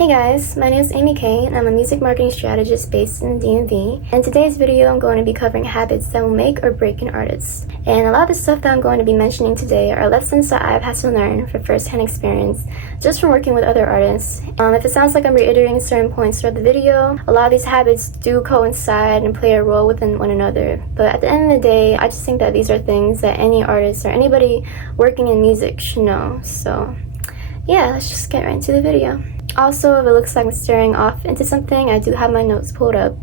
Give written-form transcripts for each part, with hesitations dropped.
Hey guys, my name is Amy Kay and I'm a music marketing strategist based in the DMV. In today's video, I'm going to be covering habits that will make or break an artist. And a lot of the stuff that I'm going to be mentioning today are lessons that I've had to learn from first-hand experience just from working with other artists. If it sounds like I'm reiterating certain points throughout the video, a lot of these habits do coincide and play a role within one another. But at the end of the day, I just think that these are things that any artist or anybody working in music should know. So yeah, let's just get right into the video. Also, if it looks like I'm staring off into something, I do have my notes pulled up,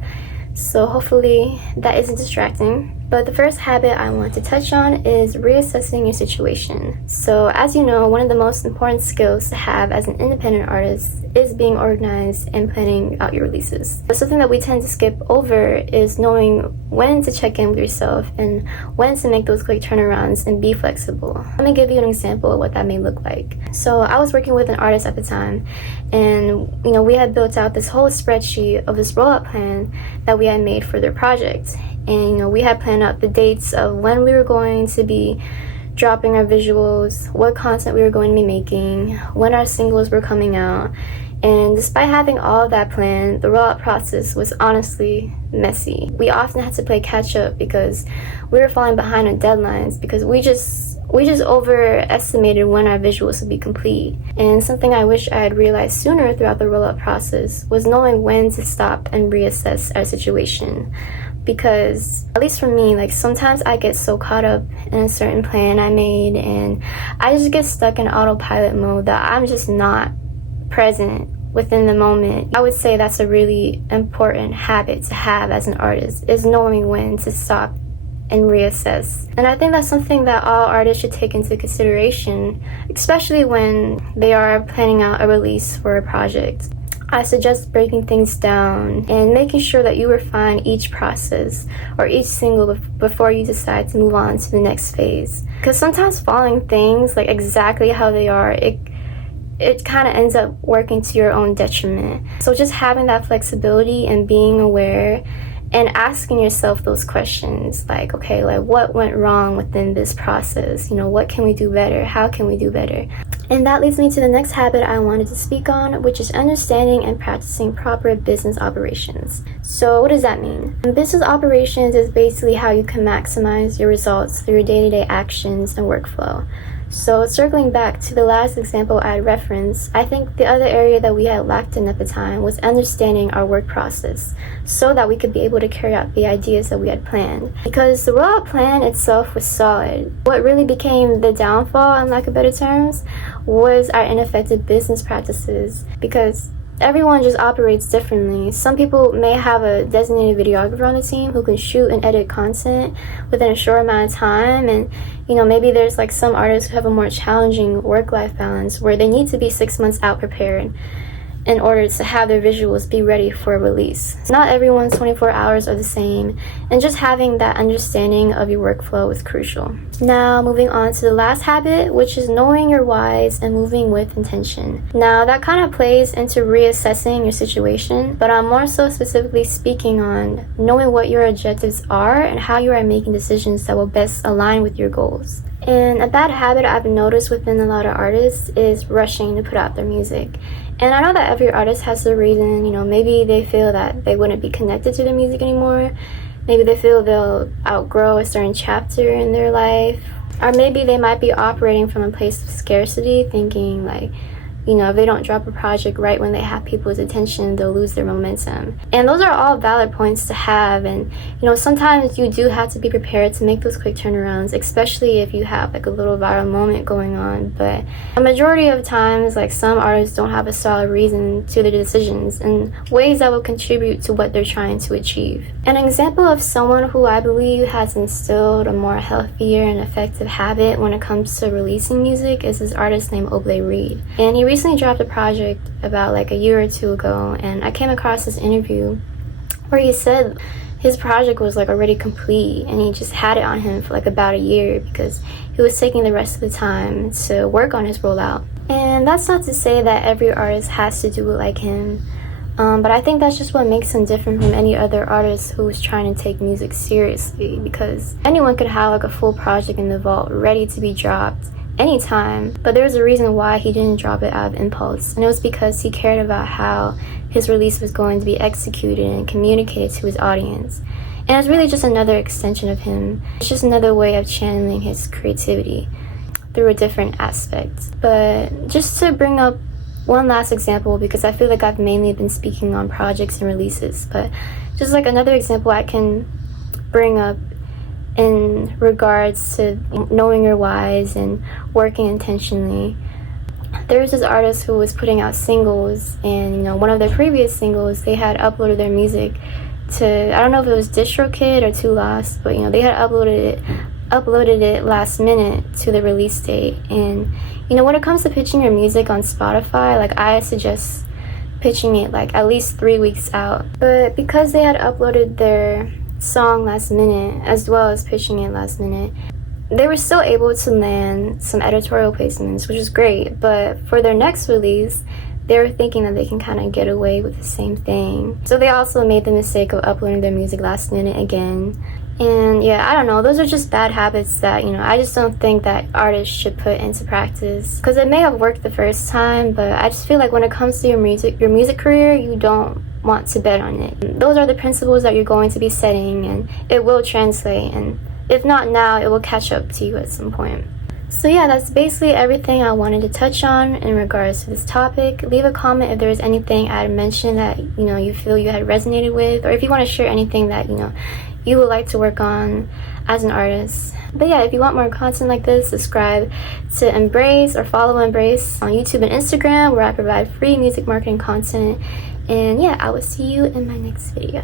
so hopefully that isn't distracting. But the first habit I want to touch on is reassessing your situation. So as you know, one of the most important skills to have as an independent artist is being organized and planning out your releases. But something that we tend to skip over is knowing when to check in with yourself and when to make those quick turnarounds and be flexible. Let me give you an example of what that may look like. So I was working with an artist at the time, and we had built out this whole spreadsheet of this rollout plan that we had made for their project. And we had planned out the dates of when we were going to be dropping our visuals, what content we were going to be making, when our singles were coming out. And despite having all of that planned, the rollout process was honestly messy. We often had to play catch up because we were falling behind on deadlines because we just overestimated when our visuals would be complete. And something I wish I had realized sooner throughout the rollout process was knowing when to stop and reassess our situation. Because, at least for me, sometimes I get so caught up in a certain plan I made and I just get stuck in autopilot mode that I'm just not present within the moment. I would say that's a really important habit to have as an artist, is knowing when to stop and reassess. And I think that's something that all artists should take into consideration, especially when they are planning out a release for a project. I suggest breaking things down and making sure that you refine each process or each single before you decide to move on to the next phase. Because sometimes following things exactly how they are, it kind of ends up working to your own detriment. So just having that flexibility and being aware and asking yourself those questions what went wrong within this process? What can we do better? How can we do better? And that leads me to the next habit I wanted to speak on, which is understanding and practicing proper business operations. So what does that mean? Business operations is basically how you can maximize your results through your day-to-day actions and workflow. So circling back to the last example I referenced, I think the other area that we had lacked in at the time was understanding our work process so that we could be able to carry out the ideas that we had planned. Because the rollout plan itself was solid. What really became the downfall, in lack of better terms, was our ineffective business practices, because everyone just operates differently. Some people may have a designated videographer on the team who can shoot and edit content within a short amount of time, and maybe there's some artists who have a more challenging work-life balance where they need to be 6 months out prepared in order to have their visuals be ready for a release. Not everyone's 24 hours are the same, and just having that understanding of your workflow is crucial. Now, moving on to the last habit, which is knowing your whys and moving with intention. Now, that kind of plays into reassessing your situation, but I'm more so specifically speaking on knowing what your objectives are and how you are making decisions that will best align with your goals. And a bad habit I've noticed within a lot of artists is rushing to put out their music. And I know that every artist has their reason. Maybe they feel that they wouldn't be connected to their music anymore. Maybe they feel they'll outgrow a certain chapter in their life. Or maybe they might be operating from a place of scarcity, thinking if they don't drop a project right when they have people's attention, they'll lose their momentum. And those are all valid points to have. And, sometimes you do have to be prepared to make those quick turnarounds, especially if you have a little viral moment going on. But a majority of times, some artists don't have a solid reason to their decisions in ways that will contribute to what they're trying to achieve. An example of someone who I believe has instilled a more healthier and effective habit when it comes to releasing music is this artist named Oblé Reed. And he recently dropped a project about a year or two ago, and I came across this interview where he said his project was already complete and he just had it on him for about a year because he was taking the rest of the time to work on his rollout. And that's not to say that every artist has to do it like him, but I think that's just what makes him different from any other artist who's trying to take music seriously, because anyone could have a full project in the vault ready to be dropped anytime, but there was a reason why he didn't drop it out of impulse, and it was because he cared about how his release was going to be executed and communicated to his audience. And it's really just another extension of him. It's just another way of channeling his creativity through a different aspect. But just to bring up one last example, because I feel like I've mainly been speaking on projects and releases, but just like another example I can bring up in regards to knowing your whys and working intentionally. There was this artist who was putting out singles, and one of their previous singles, they had uploaded their music to, I don't know if it was DistroKid or Too Lost, but they had uploaded it last minute to the release date. And when it comes to pitching your music on Spotify, like, I suggest pitching it like at least 3 weeks out. But because they had uploaded their song last minute as well as pitching it last minute, they were still able to land some editorial placements, which is great. But for their next release, they were thinking that they can kind of get away with the same thing. So they also made the mistake of uploading their music last minute again. And yeah, I don't know, those are just bad habits that, I just don't think that artists should put into practice. Because it may have worked the first time, but I just feel like when it comes to your music career, you don't want to bet on it. Those are the principles that you're going to be setting, and it will translate. And if not now, it will catch up to you at some point. So yeah, that's basically everything I wanted to touch on in regards to this topic. Leave a comment if there was anything I had mentioned that, you feel you had resonated with, or if you want to share anything that, you would like to work on as an artist. But yeah, if you want more content like this, subscribe to Embrace or follow Embrace on YouTube and Instagram, where I provide free music marketing content. And yeah, I will see you in my next video.